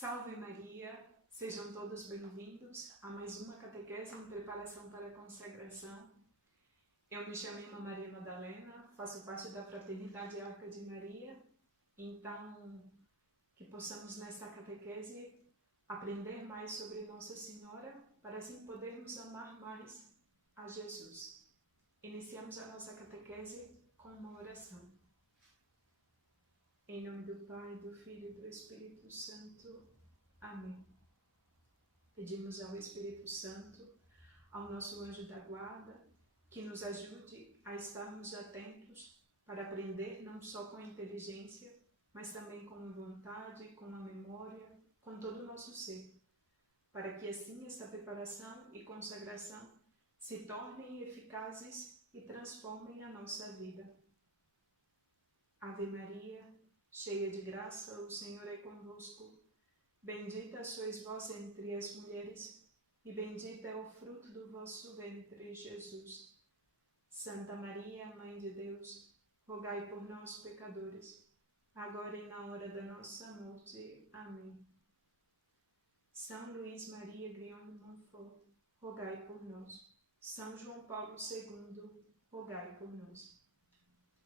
Salve Maria, sejam todos bem-vindos a mais uma catequese em preparação para a consagração. Eu me chamo Irmã Maria Madalena, faço parte da Fraternidade Arca de Maria, então que possamos nesta catequese aprender mais sobre Nossa Senhora, para assim podermos amar mais a Jesus. Iniciamos a nossa catequese com uma oração. Em nome do Pai, do Filho e do Espírito Santo. Amém. Pedimos ao Espírito Santo, ao nosso anjo da guarda, que nos ajude a estarmos atentos para aprender não só com a inteligência, mas também com a vontade, com a memória, com todo o nosso ser, para que assim essa preparação e consagração se tornem eficazes e transformem a nossa vida. Ave Maria, cheia de graça, o Senhor é convosco. Bendita sois vós entre as mulheres, e bendito é o fruto do vosso ventre, Jesus. Santa Maria, Mãe de Deus, rogai por nós, pecadores, agora e na hora da nossa morte. Amém. São Luís Maria Grion de Montfort, rogai por nós. São João Paulo II, rogai por nós.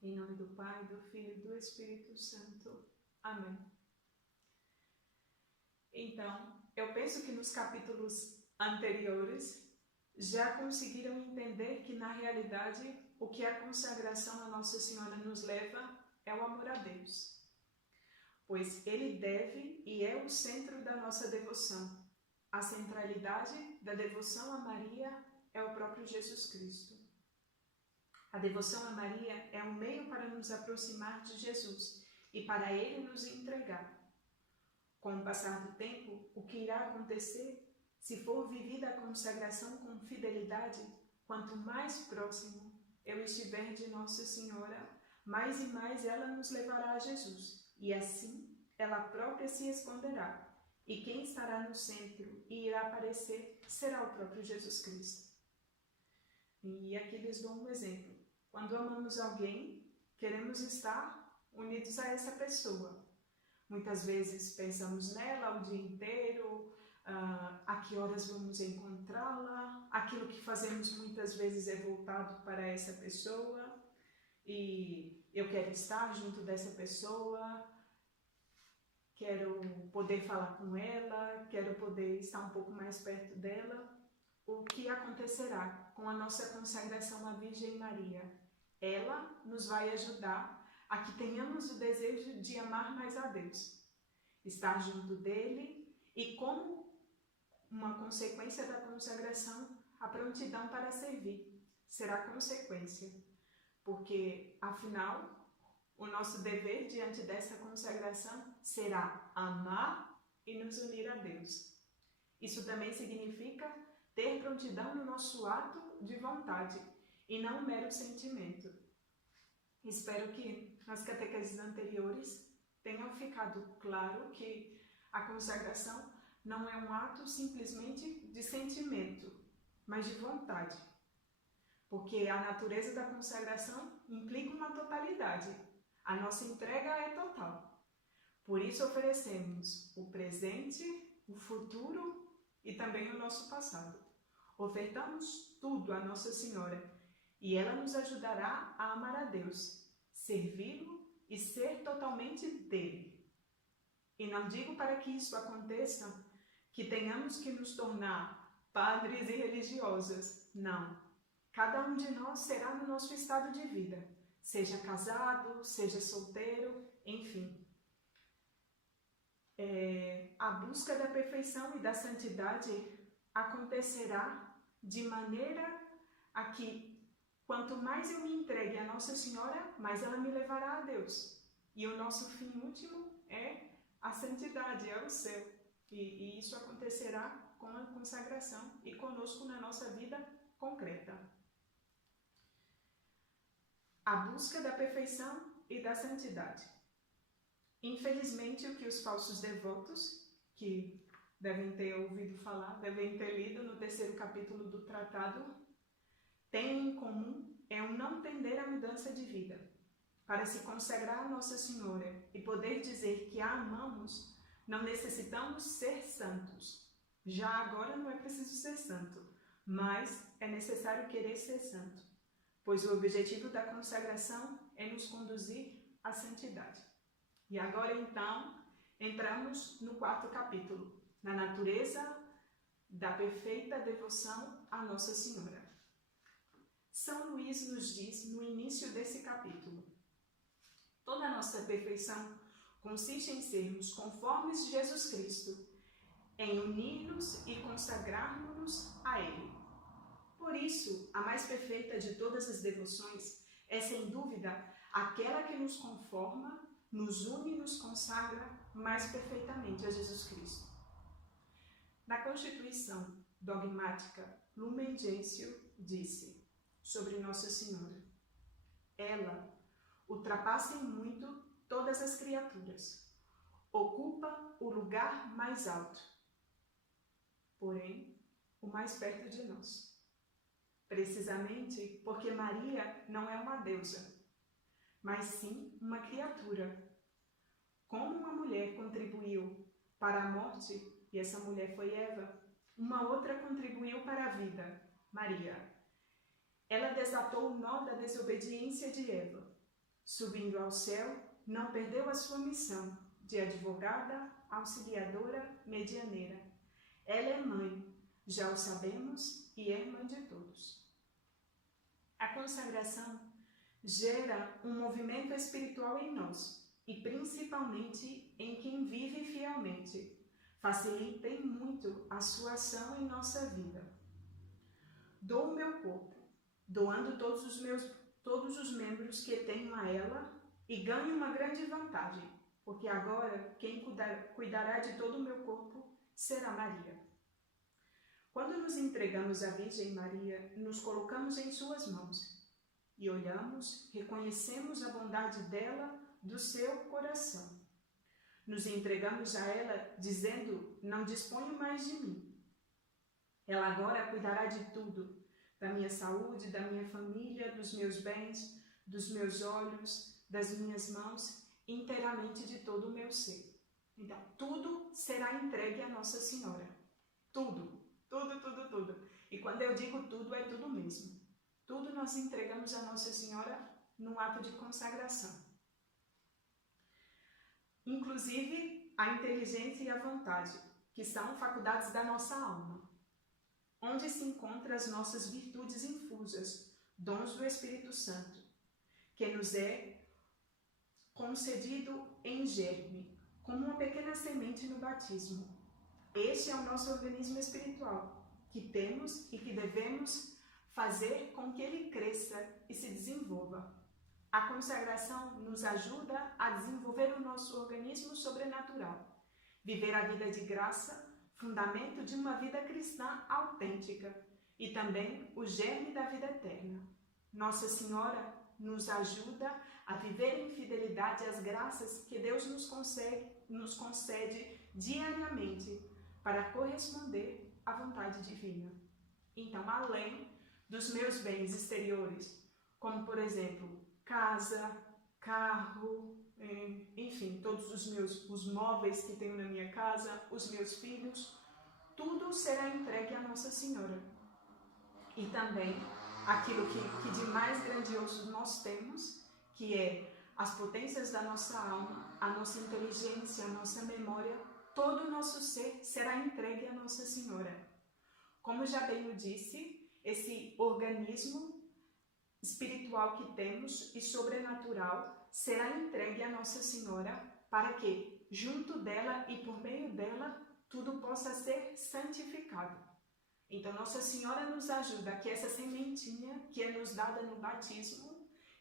Em nome do Pai, do Filho e do Espírito Santo. Amém. Então, eu penso que nos capítulos anteriores já conseguiram entender que, na realidade, o que a consagração a Nossa Senhora nos leva é o amor a Deus. Pois Ele deve e é o centro da nossa devoção. A centralidade da devoção a Maria é o próprio Jesus Cristo. A devoção a Maria é um meio para nos aproximar de Jesus e para Ele nos entregar. Com o passar do tempo, o que irá acontecer, se for vivida a consagração com fidelidade, quanto mais próximo eu estiver de Nossa Senhora, mais e mais ela nos levará a Jesus, e assim ela própria se esconderá, e quem estará no centro e irá aparecer será o próprio Jesus Cristo. E aqui lhes dou um exemplo. Quando amamos alguém, queremos estar unidos a essa pessoa. Muitas vezes pensamos nela o dia inteiro, a que horas vamos encontrá-la, aquilo que fazemos muitas vezes é voltado para essa pessoa, e eu quero estar junto dessa pessoa, quero poder falar com ela, quero poder estar um pouco mais perto dela. O que acontecerá com a nossa consagração à Virgem Maria? Ela nos vai ajudar a que tenhamos o desejo de amar mais a Deus, estar junto dele e, como uma consequência da consagração, a prontidão para servir será consequência, porque, afinal, o nosso dever diante dessa consagração será amar e nos unir a Deus. Isso também significa ter prontidão no nosso ato de vontade e não um mero sentimento. Espero que nas catequeses anteriores tenham ficado claro que a consagração não é um ato simplesmente de sentimento, mas de vontade. Porque a natureza da consagração implica uma totalidade. A nossa entrega é total. Por isso oferecemos o presente, o futuro e também o nosso passado. Ofertamos tudo a Nossa Senhora e ela nos ajudará a amar a Deus, servi-lo e ser totalmente dele. E não digo para que isso aconteça que tenhamos que nos tornar padres e religiosas. Não. Cada um de nós será no nosso estado de vida, seja casado, seja solteiro, enfim. A busca da perfeição e da santidade acontecerá de maneira a que, quanto mais eu me entregue a Nossa Senhora, mais ela me levará a Deus. E o nosso fim último é a santidade, é o céu. E isso acontecerá com a consagração e conosco na nossa vida concreta. A busca da perfeição e da santidade. Infelizmente, o que os falsos devotos, que devem ter ouvido falar, devem ter lido no 3º capítulo do tratado, têm em comum é o não tender à mudança de vida. Para se consagrar a Nossa Senhora e poder dizer que a amamos, Não necessitamos ser santos. Já agora não é preciso ser santo, mas é necessário querer ser santo, pois o objetivo da consagração é nos conduzir à santidade. E agora então, entramos no 4º capítulo, na natureza da perfeita devoção à Nossa Senhora. São Luís nos diz no início desse capítulo: toda a nossa perfeição consiste em sermos conformes Jesus Cristo, em unir-nos e consagrarmos-nos a Ele. Por isso, a mais perfeita de todas as devoções é, sem dúvida, aquela que nos conforma, nos une e nos consagra mais perfeitamente a Jesus Cristo. Na Constituição Dogmática, Lumen Gentium disse sobre Nossa Senhora: ela ultrapassa em muito todas as criaturas, ocupa o lugar mais alto, porém, o mais perto de nós. Precisamente porque Maria não é uma deusa, mas sim uma criatura. Como uma mulher contribuiu para a morte, e essa mulher foi Eva, uma outra contribuiu para a vida, Maria. Ela desatou o nó da desobediência de Eva. Subindo ao céu, não perdeu a sua missão de advogada, auxiliadora, medianeira. Ela é mãe, já o sabemos, e é mãe de todos. A consagração gera um movimento espiritual em nós, e principalmente em quem vive fielmente. Facilita em muito a sua ação em nossa vida. Dou o meu corpo, doando todos os membros que tenho a ela, e ganho uma grande vantagem, porque agora quem cuidará de todo o meu corpo será Maria. Quando nos entregamos à Virgem Maria, nos colocamos em suas mãos e olhamos, reconhecemos a bondade dela, do seu coração. Nos entregamos a ela dizendo: não disponho mais de mim. Ela agora cuidará de tudo, da minha saúde, da minha família, dos meus bens, dos meus olhos, das minhas mãos, inteiramente de todo o meu ser. Então, tudo será entregue à Nossa Senhora. Tudo. Tudo. E quando eu digo tudo, é tudo mesmo. Tudo nós entregamos à Nossa Senhora num ato de consagração. Inclusive a inteligência e a vontade, que são faculdades da nossa alma, onde se encontram as nossas virtudes infusas, dons do Espírito Santo, que nos é concedido em germe, como uma pequena semente no batismo. Este é o nosso organismo espiritual, que temos e que devemos fazer com que ele cresça e se desenvolva. A consagração nos ajuda a desenvolver o nosso organismo sobrenatural, viver a vida de graça, fundamento de uma vida cristã autêntica, e também o germe da vida eterna. Nossa Senhora nos ajuda a viver em fidelidade às graças que Deus nos concede diariamente, para corresponder à vontade divina. Então, além dos meus bens exteriores, como por exemplo, casa, carro, enfim, todos os móveis que tenho na minha casa, os meus filhos, tudo será entregue à Nossa Senhora. E também aquilo que de mais grandioso nós temos, que é as potências da nossa alma, a nossa inteligência, a nossa memória, todo o nosso ser será entregue à Nossa Senhora. Como já bem o disse, esse organismo espiritual que temos e sobrenatural será entregue à Nossa Senhora para que, junto dela e por meio dela, tudo possa ser santificado. Então, Nossa Senhora nos ajuda que essa sementinha que é nos dada no batismo,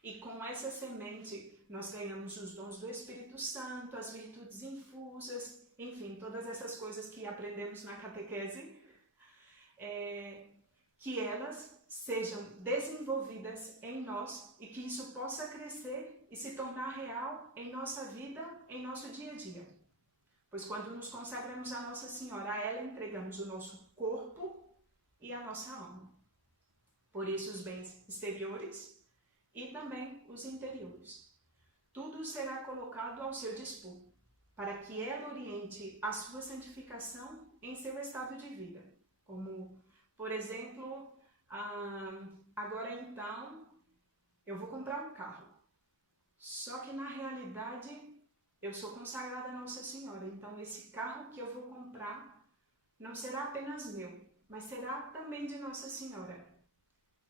e com essa semente nós ganhamos os dons do Espírito Santo, as virtudes infusas, enfim, todas essas coisas que aprendemos na catequese, que elas sejam desenvolvidas em nós e que isso possa crescer e se tornar real em nossa vida, em nosso dia a dia. Pois quando nos consagramos a Nossa Senhora, a ela entregamos o nosso corpo e a nossa alma. Por isso os bens exteriores e também os interiores. Tudo será colocado ao seu dispor. para que ela oriente a sua santificação em seu estado de vida. Como, por exemplo, agora então eu vou comprar um carro. Só que na realidade eu sou consagrada a Nossa Senhora, então esse carro que eu vou comprar não será apenas meu, mas será também de Nossa Senhora.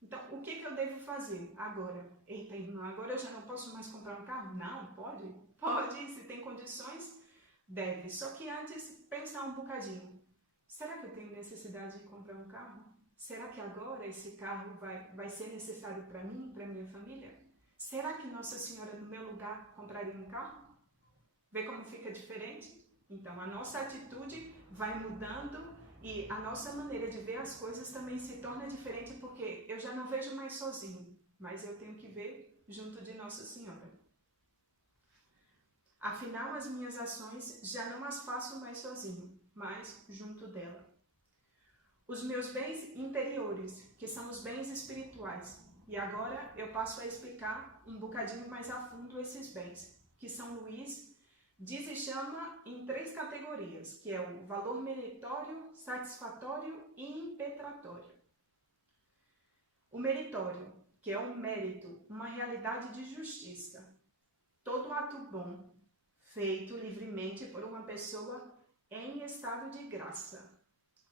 Então, o que eu devo fazer agora? Eita, irmã, agora eu já não posso mais comprar um carro? Não, pode. Pode, se tem condições, deve. Só que antes, pensar um bocadinho. Será que eu tenho necessidade de comprar um carro? Será que agora esse carro vai ser necessário para mim, para minha família? Será que Nossa Senhora, no meu lugar, compraria um carro? Vê como fica diferente? Então, a nossa atitude vai mudando e a nossa maneira de ver as coisas também se torna diferente, porque eu já não vejo mais sozinho, mas eu tenho que ver junto de Nossa Senhora. Afinal, as minhas ações já não as faço mais sozinho, mas junto dela. Os meus bens interiores, que são os bens espirituais. E agora eu passo a explicar um bocadinho mais a fundo esses bens, que São Luís diz e chama em 3 categorias, que é o valor meritório, satisfatório e impetratório. O meritório, que é um mérito, uma realidade de justiça. Todo ato bom, feito livremente por uma pessoa em estado de graça,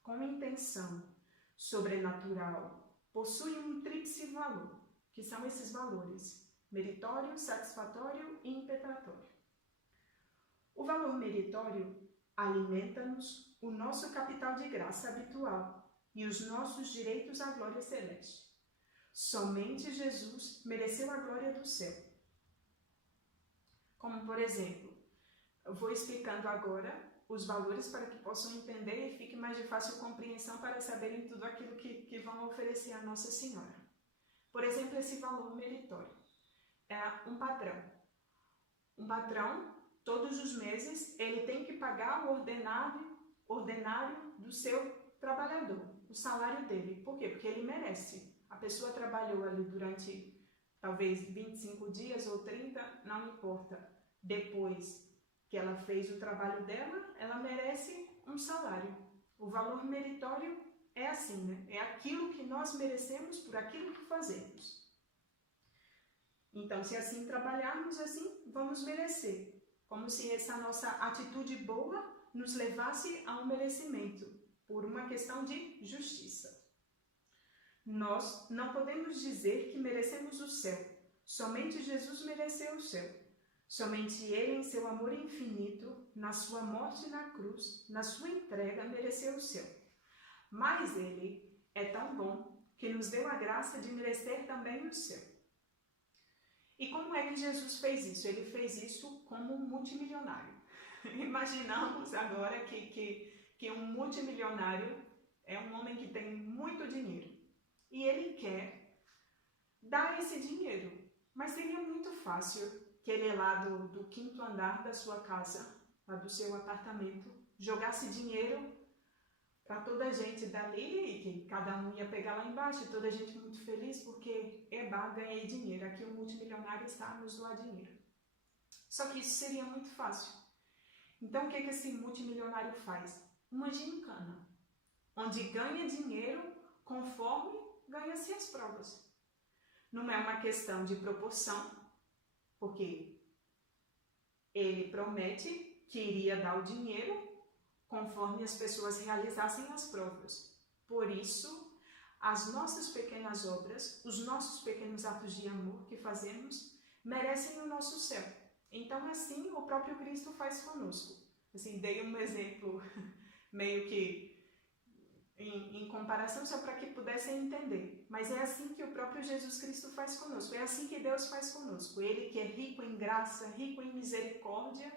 com intenção sobrenatural, possui um tríplice valor, que são esses valores: meritório, satisfatório e impetratório. O valor meritório alimenta-nos o nosso capital de graça habitual e os nossos direitos à glória celeste. Somente Jesus mereceu a glória do céu. Como, por exemplo, eu vou explicando agora os valores para que possam entender e fique mais de fácil compreensão para saberem tudo aquilo que vão oferecer a Nossa Senhora. Por exemplo, esse valor meritório é um patrão. Um patrão, todos os meses, ele tem que pagar o ordenário do seu trabalhador, o salário dele. Por quê? Porque ele merece. A pessoa trabalhou ali durante talvez 25 dias ou 30, não importa. Depois que ela fez o trabalho dela, ela merece um salário. O valor meritório é assim, né? É aquilo que nós merecemos por aquilo que fazemos. Então, se assim trabalharmos, assim vamos merecer. Como se essa nossa atitude boa nos levasse a um merecimento, por uma questão de justiça. Nós não podemos dizer que merecemos o céu. Somente Jesus mereceu o céu. Somente Ele, em seu amor infinito, na sua morte na cruz, na sua entrega, mereceu o céu. Mas Ele é tão bom que nos deu a graça de merecer também o céu. E como é que Jesus fez isso? Ele fez isso como um multimilionário. Imaginamos agora que um multimilionário é um homem que tem muito dinheiro. E ele quer dar esse dinheiro. Mas seria muito fácil que ele lá do 5º andar da sua casa, lá do seu apartamento, jogasse dinheiro para toda a gente dali, e que cada um ia pegar lá embaixo, e toda a gente muito feliz porque, ganhei dinheiro, aqui o multimilionário está a nos doar dinheiro. Só que isso seria muito fácil. Então o que esse multimilionário faz? Uma gincana, onde ganha dinheiro conforme ganha-se as provas. Não é uma questão de proporção, porque ele promete que iria dar o dinheiro conforme as pessoas realizassem as provas. Por isso, as nossas pequenas obras, os nossos pequenos atos de amor que fazemos, merecem o nosso céu. Então, assim, o próprio Cristo faz conosco. Assim, dei um exemplo meio que em comparação, só para que pudessem entender. Mas é assim que o próprio Jesus Cristo faz conosco. É assim que Deus faz conosco. Ele, que é rico em graça, rico em misericórdia,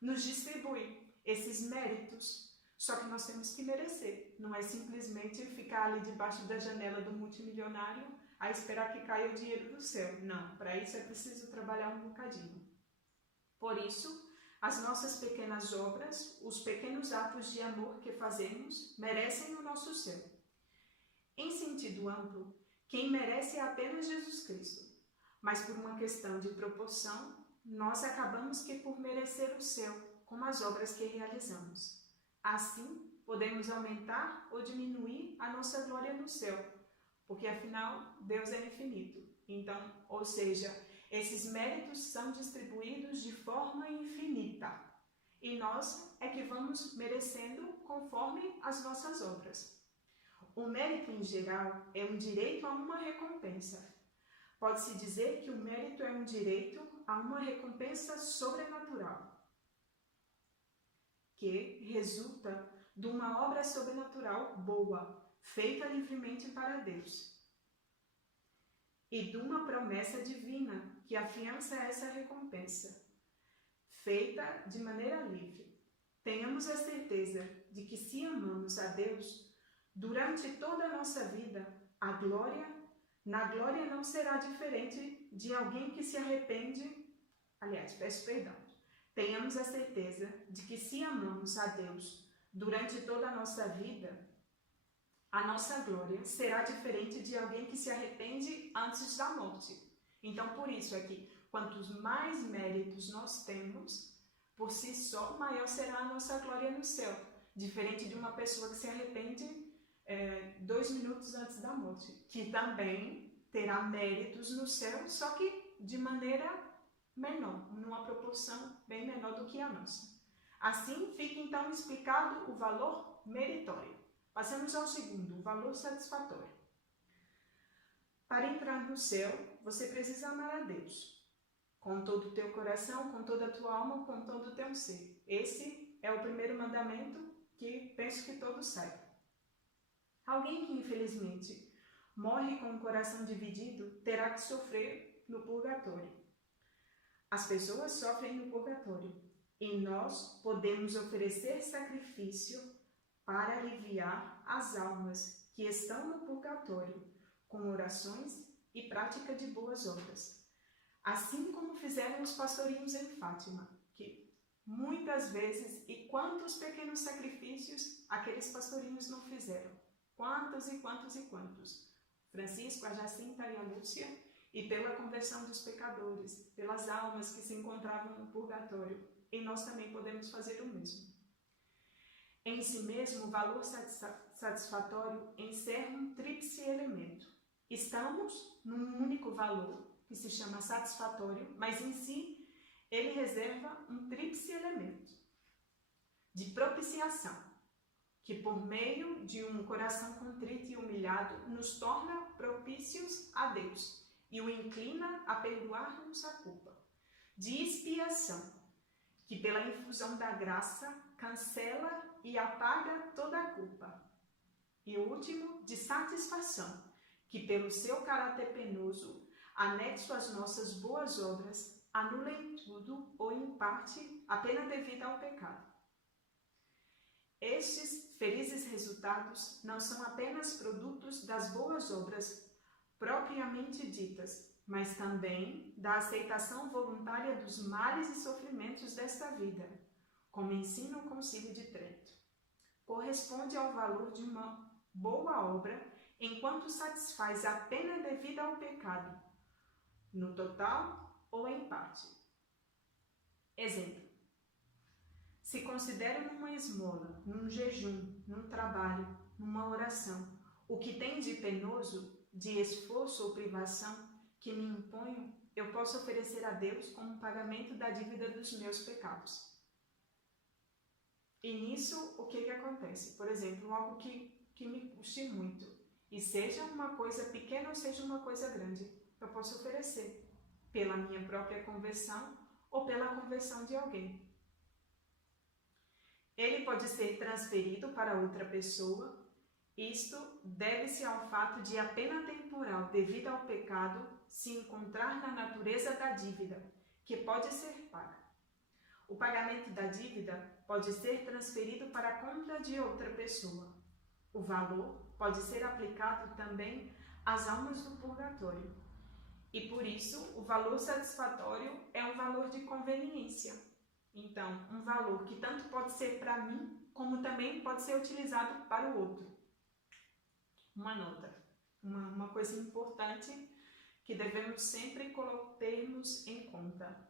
nos distribui esses méritos. Só que nós temos que merecer. Não é simplesmente ficar ali debaixo da janela do multimilionário a esperar que caia o dinheiro do céu. Não, para isso é preciso trabalhar um bocadinho. Por isso, as nossas pequenas obras, os pequenos atos de amor que fazemos, merecem o nosso céu. Em sentido amplo, quem merece é apenas Jesus Cristo. Mas por uma questão de proporção, nós acabamos que por merecer o céu, como as obras que realizamos. Assim, podemos aumentar ou diminuir a nossa glória no céu, porque afinal Deus é infinito. Então, ou seja, esses méritos são distribuídos de forma infinita e nós é que vamos merecendo conforme as nossas obras. O mérito em geral é um direito a uma recompensa. Pode-se dizer que o mérito é um direito a uma recompensa sobrenatural, que resulta de uma obra sobrenatural boa, feita livremente para Deus, e de uma promessa divina que afiança essa recompensa, feita de maneira livre. Tenhamos a certeza de que se amamos a Deus, durante toda a nossa vida, na glória não será diferente de alguém que se arrepende. Aliás, peço perdão. Tenhamos a certeza de que se amamos a Deus durante toda a nossa vida, a nossa glória será diferente de alguém que se arrepende antes da morte. Então, por isso é que quantos mais méritos nós temos, por si só, maior será a nossa glória no céu. Diferente de uma pessoa que se arrepende 2 minutos antes da morte, que também terá méritos no céu, só que de maneira menor, numa proporção bem menor do que a nossa. Assim, fica então explicado o valor meritório. Passamos ao segundo, o valor satisfatório. Para entrar no céu, você precisa amar a Deus, com todo o teu coração, com toda a tua alma, com todo o teu ser. Esse é o primeiro mandamento que penso que todos saibam. Alguém que, infelizmente, morre com o coração dividido, terá que sofrer no purgatório. As pessoas sofrem no purgatório e nós podemos oferecer sacrifício para aliviar as almas que estão no purgatório, com orações e prática de boas obras. Assim como fizeram os pastorinhos em Fátima, que muitas vezes, e quantos pequenos sacrifícios aqueles pastorinhos não fizeram? Quantos e quantos e quantos? Francisco, a Jacinta e a Lúcia, e pela conversão dos pecadores, pelas almas que se encontravam no purgatório. E nós também podemos fazer o mesmo. Em si mesmo, o valor satisfatório encerra um tríplice elemento. Estamos num único valor, que se chama satisfatório, mas em si ele reserva um tríplice elemento de propiciação, que por meio de um coração contrito e humilhado nos torna propícios a Deus e o inclina a perdoar-nos a culpa. De expiação, que pela infusão da graça cancela e apaga toda a culpa. E o último, de satisfação, que pelo seu caráter penoso, anexo às nossas boas obras, anula em tudo ou em parte a pena devida ao pecado. Estes felizes resultados não são apenas produtos das boas obras propriamente ditas, mas também da aceitação voluntária dos males e sofrimentos desta vida, como ensina o Concílio de Trento. Corresponde ao valor de uma boa obra enquanto satisfaz a pena devida ao pecado, no total ou em parte. Exemplo. Se considero numa esmola, num jejum, num trabalho, numa oração, o que tem de penoso, de esforço ou privação que me imponho, eu posso oferecer a Deus como pagamento da dívida dos meus pecados. E nisso, o que acontece? Por exemplo, algo que me custe muito, e seja uma coisa pequena ou seja uma coisa grande, eu posso oferecer pela minha própria conversão ou pela conversão de alguém. Ele pode ser transferido para outra pessoa. Isto deve-se ao fato de a pena temporal devida ao pecado se encontrar na natureza da dívida, que pode ser paga. O pagamento da dívida pode ser transferido para a conta de outra pessoa. O valor pode ser aplicado também às almas do purgatório. E por isso, o valor satisfatório é um valor de conveniência. Então, um valor que tanto pode ser para mim, como também pode ser utilizado para o outro. Uma nota, uma coisa importante que devemos sempre termos em conta.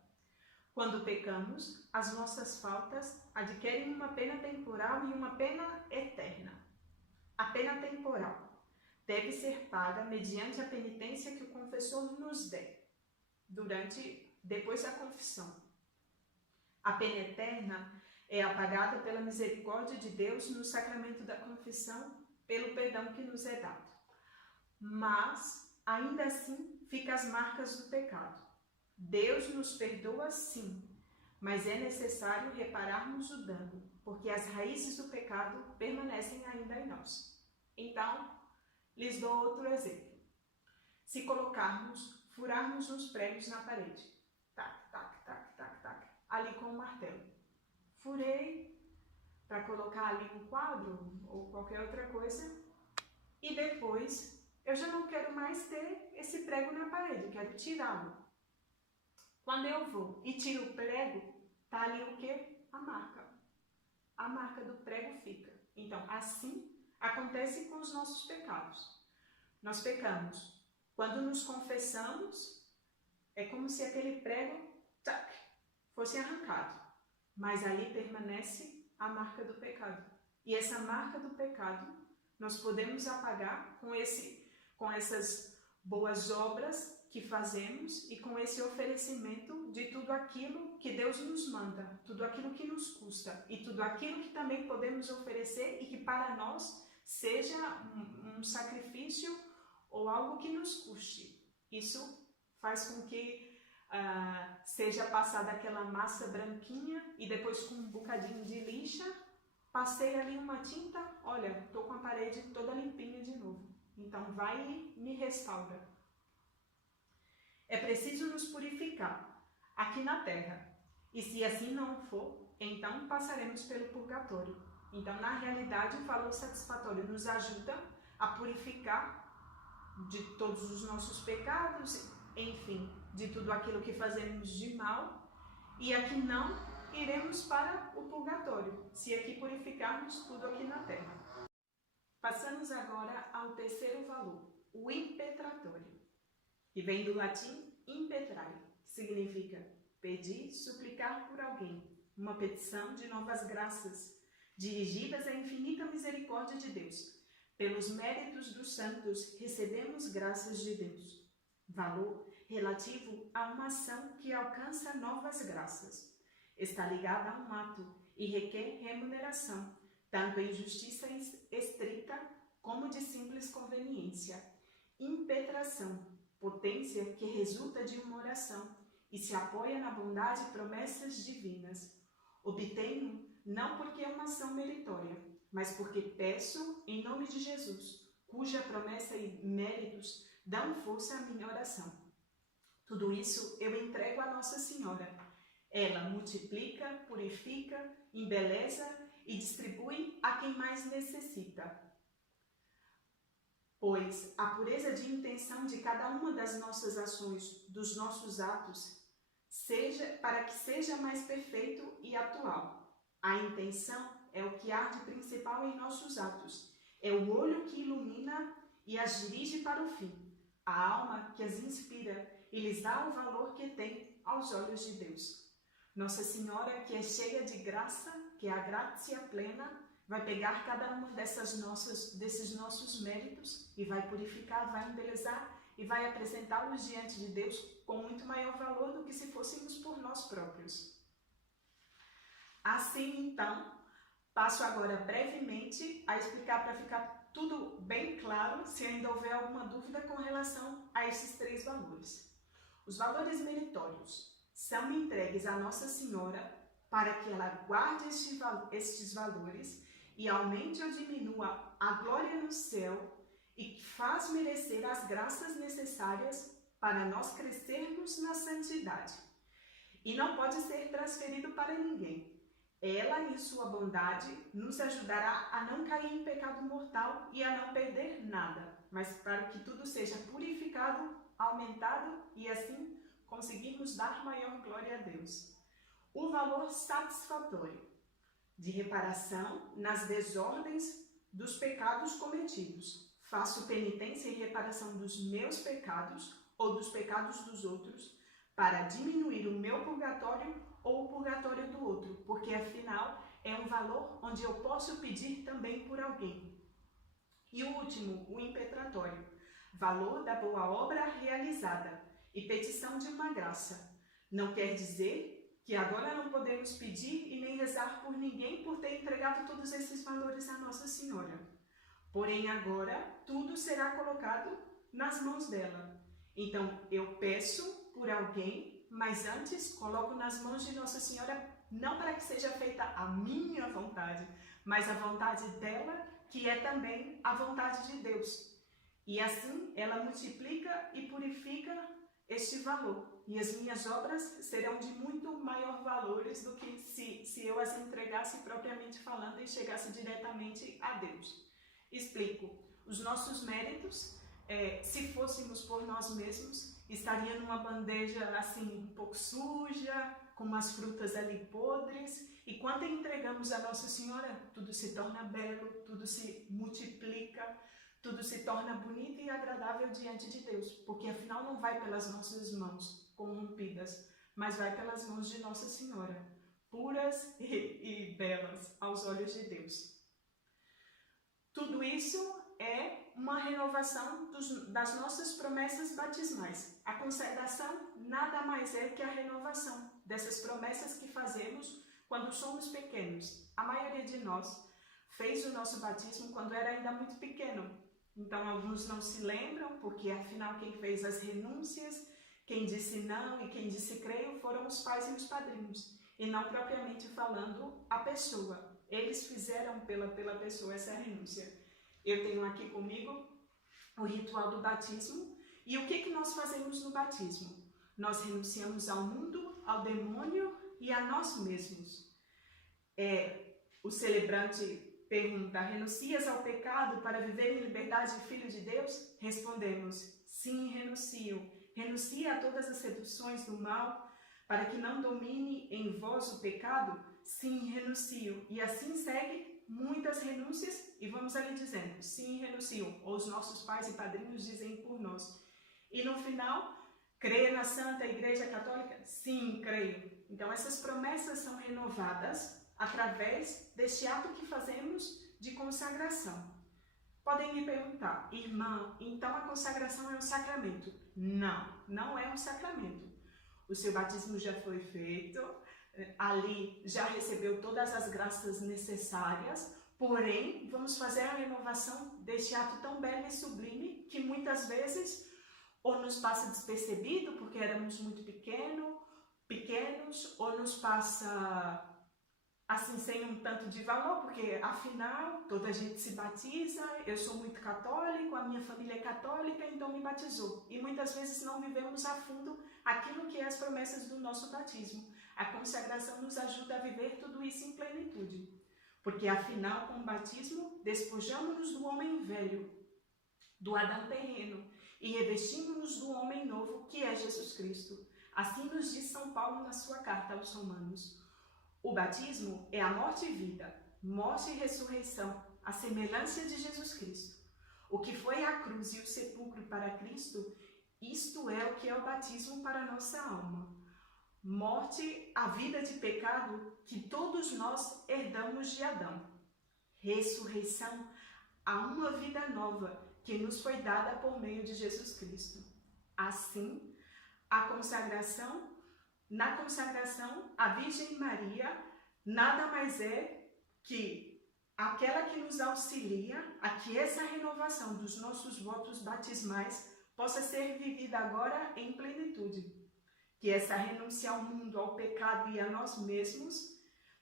Quando pecamos, as nossas faltas adquirem uma pena temporal e uma pena eterna. A pena temporal deve ser paga mediante a penitência que o confessor nos der, depois da confissão. A pena eterna é apagada pela misericórdia de Deus no sacramento da confissão, pelo perdão que nos é dado. Mas, ainda assim, ficam as marcas do pecado. Deus nos perdoa sim, mas é necessário repararmos o dano, porque as raízes do pecado permanecem ainda em nós. Então, lhes dou outro exemplo. Se furarmos uns pregos na parede, tac, tac, tac, tac, tac, ali com o martelo. Furei para colocar ali um quadro ou qualquer outra coisa e depois eu já não quero mais ter esse prego na parede, quero tirá-lo. Quando eu vou e tiro o prego, tá ali o quê? A marca. A marca do prego fica. Então, assim acontece com os nossos pecados. Nós pecamos. Quando nos confessamos, é como se aquele prego fosse arrancado. Mas ali permanece a marca do pecado. E essa marca do pecado nós podemos apagar com essas boas obras que fazemos e com esse oferecimento de tudo aquilo que Deus nos manda, tudo aquilo que nos custa e tudo aquilo que também podemos oferecer e que para nós seja um sacrifício ou algo que nos custe. Isso faz com que seja passada aquela massa branquinha e depois com um bocadinho de lixa, passei ali uma tinta, olha, estou com a parede toda limpinha de novo. Então vai e me restaura. É preciso nos purificar aqui na terra. E se assim não for, então passaremos pelo purgatório. Então, na realidade, o valor satisfatório nos ajuda a purificar de todos os nossos pecados, enfim, de tudo aquilo que fazemos de mal. E aqui não iremos para o purgatório, se aqui purificarmos tudo aqui na terra. Passamos agora ao terceiro valor, o impetratório, que vem do latim impetrare, que significa pedir, suplicar por alguém, uma petição de novas graças, dirigidas à infinita misericórdia de Deus. Pelos méritos dos santos, recebemos graças de Deus. Valor relativo a uma ação que alcança novas graças. Está ligada a um ato e requer remuneração, tanto em justiça estrita como de simples conveniência. Impetração, potência que resulta de uma oração e se apoia na bondade e promessas divinas. Obtenho não porque é uma ação meritória, mas porque peço em nome de Jesus, cuja promessa e méritos dão força à minha oração. Tudo isso eu entrego a Nossa Senhora. Ela multiplica, purifica, embeleza e distribui a quem mais necessita. Pois a pureza de intenção de cada uma das nossas ações, dos nossos atos, para que seja mais perfeito e atual. A intenção é o que arde principal em nossos atos. É o olho que ilumina e as dirige para o fim. A alma que as inspira e lhes dá o valor que tem aos olhos de Deus. Nossa Senhora, que é cheia de graça, que é a graça plena, vai pegar cada uma desses nossos méritos e vai purificar, vai embelezar e vai apresentá-los diante de Deus com muito maior valor do que se fôssemos por nós próprios. Assim, então, passo agora brevemente a explicar para ficar tudo bem claro, se ainda houver alguma dúvida com relação a esses três valores. Os valores meritórios são entregues à Nossa Senhora para que ela guarde estes valores e aumente ou diminua a glória no céu e faz merecer as graças necessárias para nós crescermos na santidade. E não pode ser transferido para ninguém. Ela, em sua bondade, nos ajudará a não cair em pecado mortal e a não perder nada, mas para que tudo seja purificado, aumentado e assim conseguirmos dar maior glória a Deus. O valor satisfatório de reparação nas desordens dos pecados cometidos. Faço penitência e reparação dos meus pecados ou dos pecados dos outros para diminuir o meu purgatório ou o purgatório do outro, porque afinal é um valor onde eu posso pedir também por alguém. E o último, o impetratório, valor da boa obra realizada e petição de uma graça. Não quer dizer que agora não podemos pedir e nem rezar por ninguém por ter entregado todos esses valores à Nossa Senhora. Porém, agora tudo será colocado nas mãos dela. Então, eu peço por alguém, mas antes coloco nas mãos de Nossa Senhora, não para que seja feita a minha vontade, mas a vontade dela, que é também a vontade de Deus. E assim ela multiplica e purifica este valor. E as minhas obras serão de muito maior valores do que se eu as entregasse propriamente falando e chegasse diretamente a Deus. Explico. Os nossos méritos, se fôssemos por nós mesmos, estaria numa bandeja assim um pouco suja, com umas frutas ali podres, e quando entregamos a Nossa Senhora, tudo se torna belo, tudo se multiplica, tudo se torna bonito e agradável diante de Deus, porque afinal não vai pelas nossas mãos corrompidas, mas vai pelas mãos de Nossa Senhora, puras e belas aos olhos de Deus. Tudo isso é uma renovação das nossas promessas batismais. A consagração nada mais é que a renovação dessas promessas que fazemos quando somos pequenos. A maioria de nós fez o nosso batismo quando era ainda muito pequeno. Então, alguns não se lembram, porque afinal quem fez as renúncias, quem disse não e quem disse creio foram os pais e os padrinhos, e não propriamente falando a pessoa. Eles fizeram pela pessoa essa renúncia. Eu tenho aqui comigo o ritual do batismo. E o que nós fazemos no batismo? Nós renunciamos ao mundo, ao demônio e a nós mesmos. O celebrante pergunta: renuncias ao pecado para viver em liberdade de filho de Deus? Respondemos: sim, renuncio. Renuncia a todas as seduções do mal para que não domine em vós o pecado? Sim, renuncio. E assim segue muitas renúncias e vamos ali dizendo: sim, renuncio. Ou os nossos pais e padrinhos dizem por nós. E no final, crê na Santa Igreja Católica? Sim, creio. Então essas promessas são renovadas através deste ato que fazemos de consagração. Podem me perguntar: irmã, então a consagração é um sacramento? Não, não é um sacramento. O seu batismo já foi feito, ali já recebeu todas as graças necessárias, porém vamos fazer a renovação deste ato tão belo e sublime que muitas vezes ou nos passa despercebido porque éramos muito pequenos, ou nos passa assim sem um tanto de valor, porque afinal toda a gente se batiza, eu sou muito católico, a minha família é católica, então me batizou. E muitas vezes não vivemos a fundo aquilo que é as promessas do nosso batismo. A consagração nos ajuda a viver tudo isso em plenitude, porque afinal com o batismo despojamos-nos do homem velho, do Adão terreno, e revestimos-nos do homem novo, que é Jesus Cristo. Assim nos diz São Paulo na sua carta aos Romanos. O batismo é a morte e vida, morte e ressurreição, a semelhança de Jesus Cristo. O que foi a cruz e o sepulcro para Cristo, isto é o que é o batismo para a nossa alma. Morte, a vida de pecado que todos nós herdamos de Adão. Ressurreição, a uma vida nova que nos foi dada por meio de Jesus Cristo. Assim, na consagração, a Virgem Maria nada mais é que aquela que nos auxilia a que essa renovação dos nossos votos batismais possa ser vivida agora em plenitude. Que essa renúncia ao mundo, ao pecado e a nós mesmos,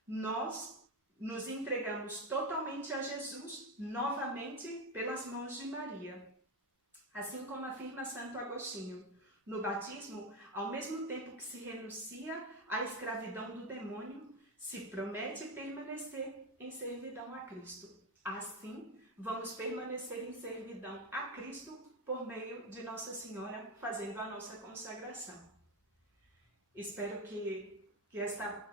nós nos entregamos totalmente a Jesus, novamente pelas mãos de Maria. Assim como afirma Santo Agostinho, no batismo, ao mesmo tempo que se renuncia à escravidão do demônio, se promete permanecer em servidão a Cristo. Assim, vamos permanecer em servidão a Cristo por meio de Nossa Senhora, fazendo a nossa consagração. Espero que esta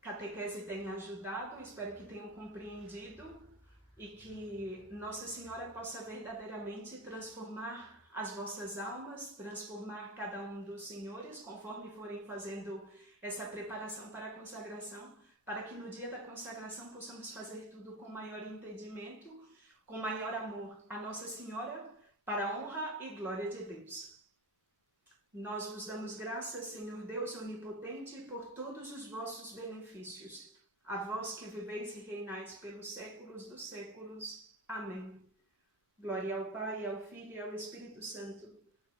catequese tenha ajudado, espero que tenham compreendido e que Nossa Senhora possa verdadeiramente transformar as vossas almas, transformar cada um dos senhores, conforme forem fazendo essa preparação para a consagração, para que no dia da consagração possamos fazer tudo com maior entendimento, com maior amor a Nossa Senhora, para a honra e glória de Deus. Nós vos damos graças, Senhor Deus onipotente, por todos os vossos benefícios, a vós que viveis e reinais pelos séculos dos séculos. Amém. Glória ao Pai, ao Filho e ao Espírito Santo,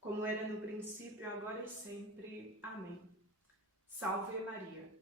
como era no princípio, agora e sempre. Amém. Salve Maria.